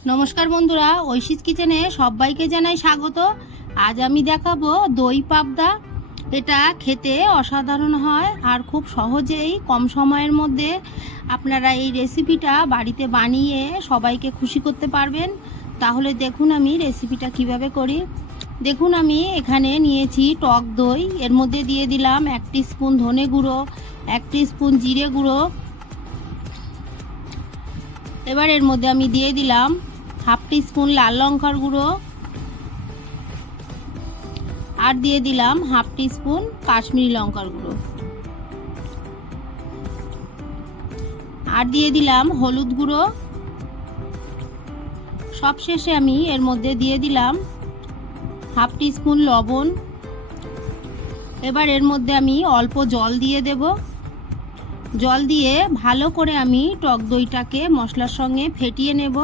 নমস্কার বন্ধুরা, ঐশীস কিচেনে সবাইকে জানাই স্বাগত। আজ আমি দেখাবো দই পাবদা। এটা খেতে অসাধারণ হয় আর খুব সহজেই কম সময়ের মধ্যে আপনারা এই রেসিপিটা বাড়িতে বানিয়ে সবাইকে খুশি করতে পারবেন। তাহলে দেখুন আমি রেসিপিটা কিভাবে করি। দেখুন আমি এখানে নিয়েছি টক দই, এর মধ্যে দিয়ে দিলাম 1 টিস্পুন ধনে গুঁড়ো, 1 টিস্পুন জিরে গুঁড়ো। এবার এর মধ্যে আমি দিয়ে দিলাম হাফ টিস্পুন লাল লঙ্কার গুঁড়ো আর দিয়ে দিলাম হাফ টিস্পুন কাশ্মীরি লঙ্কার গুঁড়ো আর দিয়ে দিলাম হলুদ গুঁড়ো। সবশেষে আমি এর মধ্যে দিয়ে দিলাম হাফ টিস্পুন লবণ। এবার এর মধ্যে আমি অল্প জল দিয়ে দেব। জল দিয়ে ভালো করে আমি টক দইটাকে মশলার সঙ্গে ফেটিয়ে নেব।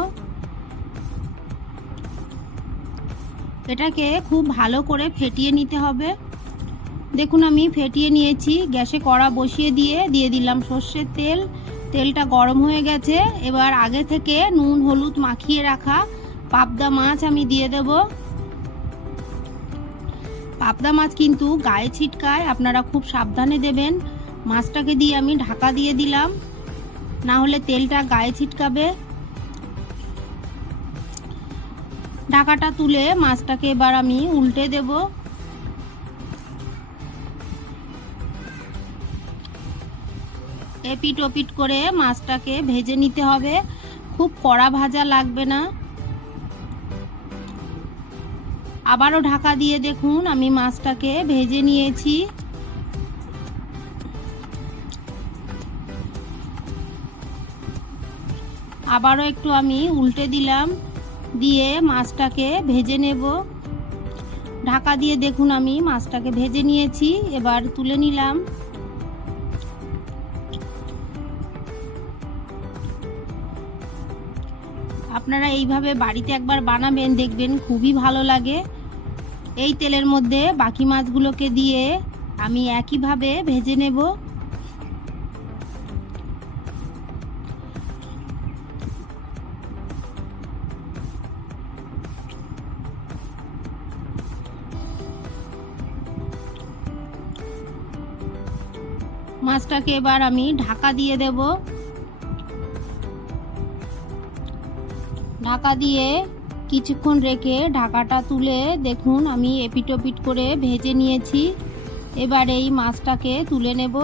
এটাকে খুব ভালো করে ফেটিয়ে নিতে হবে। দেখুন আমি ফেটিয়ে নিয়েছি। গ্যাসে কড়া বসিয়ে দিয়ে দিলাম সর্ষের তেল। তেলটা গরম হয়ে গেছে। এবার আগে থেকে নুন হলুদ মাখিয়ে রাখা পাবদা মাছ আমি দিয়ে দেব। পাবদা মাছ কিন্তু গায়ে ছিটকায়, আপনারা খুব সাবধানে দেবেন। মাছটাকে দিয়ে আমি ঢাকা দিয়ে দিলাম, না হলে তেলটা গায়ে ছিটকাবে। ঢাকাটা তুলে মাছটাকে এবার আমি উল্টে দেব। এপিট ওপিট করে মাছটাকে ভেজে নিতে হবে, খুব কড়া ভাজা লাগবে না। আবারও ঢাকা দিয়ে দেখুন আমি মাছটাকে ভেজে নিয়েছি। আবারও একটু আমি উল্টে দিলাম, দিয়ে মাছটাকে ভেজে নেব। ঢাকা দিয়ে দেখুন আমি মাছটাকে ভেজে নিয়েছি। এবার তুলে নিলাম। আপনারা এইভাবে বাড়িতে একবার বানাবেন, দেখবেন খুবই ভালো লাগে। এই তেলের মধ্যে বাকি মাছগুলোকে দিয়ে আমি একইভাবে ভেজে নেব। মাছটাকে এবার আমি ঢাকা দিয়ে দেব। ঢাকা দিয়ে কিছুক্ষণ রেখে ঢাকাটা তুলে দেখুন আমি এপিট ওপিট করে ভেজে নিয়েছি। এবার এই মাছটাকে তুলে নেব।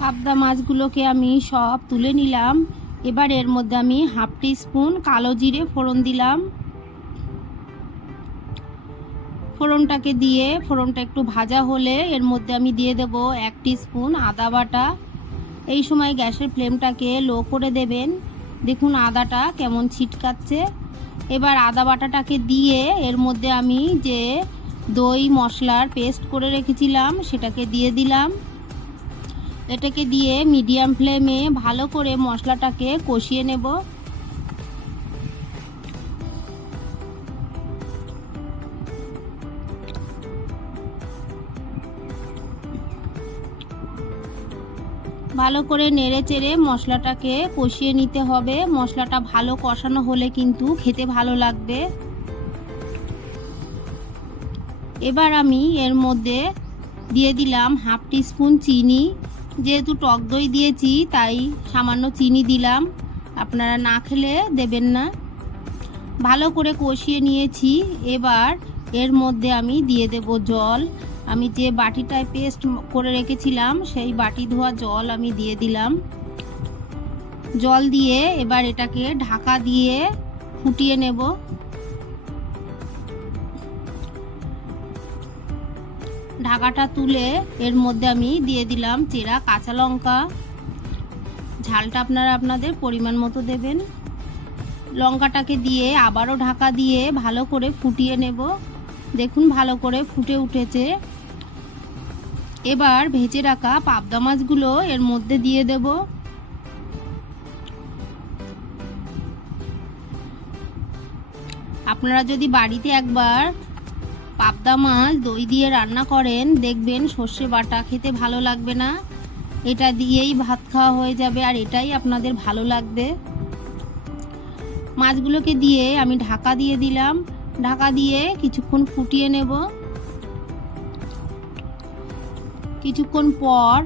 পাবদা মাছগুলোকে আমি সব তুলে নিলাম। এবার এর মধ্যে আমি হাফ টিস্পুন কালো জিরে ফোড়ন দিলাম। ফোড়নটাকে দিয়ে ফোড়নটা একটু ভাজা হলে এর মধ্যে আমি দিয়ে দেব 1 টিস্পুন আদা বাটা। এই সময় গ্যাসের ফ্লেমটাকে লো করে দেবেন। দেখুন আদাটা কেমন ছিটকাচ্ছে। এবার আদা বাটাটাকে দিয়ে এর মধ্যে আমি যে দই মশলার পেস্ট করে রেখেছিলাম সেটাকে দিয়ে দিলাম। এটাকে দিয়ে মিডিয়াম ফ্লেমে ভালো করে মশলাটাকে কষিয়ে নেব। ভালো করে নেড়ে চেড়ে মশলাটাকে কষিয়ে নিতে হবে। মশলাটা ভালো কষানো হলে কিন্তু খেতে ভালো লাগবে। এবার আমি এর মধ্যে দিয়ে দিলাম হাফ টিস্পুন চিনি। যেহেতু টক দই দিয়েছি তাই সামান্য চিনি দিলাম, আপনারা না খেলে দেবেন না। ভালো করে কষিয়ে নিয়েছি। এবার এর মধ্যে আমি দিয়ে দেব জল। আমি যে বাটিটায় পেস্ট করে রেখেছিলাম সেই বাটি ধোয়া জল আমি দিয়ে দিলাম। জল দিয়ে এবার এটাকে ঢাকা দিয়ে ফুটিয়ে নেব। ঢাকাটা তুলে এর মধ্যে আমি দিয়ে দিলাম চেরা কাঁচা লঙ্কা। ঝালটা আপনারা আপনাদের পরিমাণ মতো দেবেন। লঙ্কাটাকে দিয়ে আবারও ঢাকা দিয়ে ভালো করে ফুটিয়ে নেব। দেখুন ভালো করে ফুটে উঠেছে। এবার ভেজে রাখা পাবদা মাছগুলো এর মধ্যে দিয়ে দেব। আপনারা যদি বাড়িতে একবার পাবদা মাছ দই দিয়ে রান্না করেন, দেখবেন সর্ষে বাটা খেতে ভালো লাগবে না, এটা দিয়েই ভাত খাওয়া হয়ে যাবে আর এটাই আপনাদের ভালো লাগবে। মাছগুলোকে দিয়ে আমি ঢাকা দিয়ে দিলাম, ঢাকা দিয়ে কিছুক্ষণ ফুটিয়ে নেব। কিছুক্ষণ পর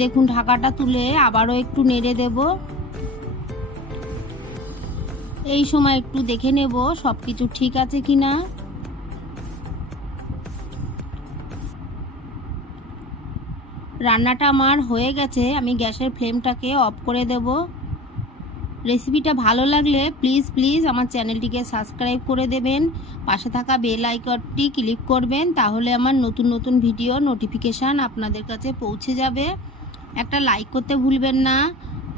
দেখুন ঢাকাটা তুলে আবারও একটু নেড়ে দেব। এই সময় একটু দেখে নেব সব কিছু ঠিক আছে কিনা। রান্নাটা আমার হয়ে গেছে, আমি গ্যাসের ফ্লেমটাকে অফ করে দেব। রেসিপিটা ভালো লাগলে প্লিজ আমার চ্যানেলটিকে সাবস্ক্রাইব করে দেবেন, পাশে থাকা বেল আইকনটি ক্লিক করবেন, তাহলে আমার নতুন ভিডিও নোটিফিকেশান আপনাদের কাছে পৌঁছে যাবে। একটা লাইক করতে ভুলবেন না।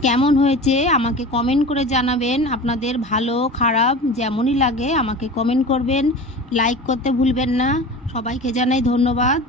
কেমন হয়েছে আমাকে কমেন্ট করে জানাবেন, আপনাদের ভালো খারাপ যেমনই লাগে আমাকে কমেন্ট করবেন, লাইক করতে ভুলবেন না। সবাইকে জানাই ধন্যবাদ।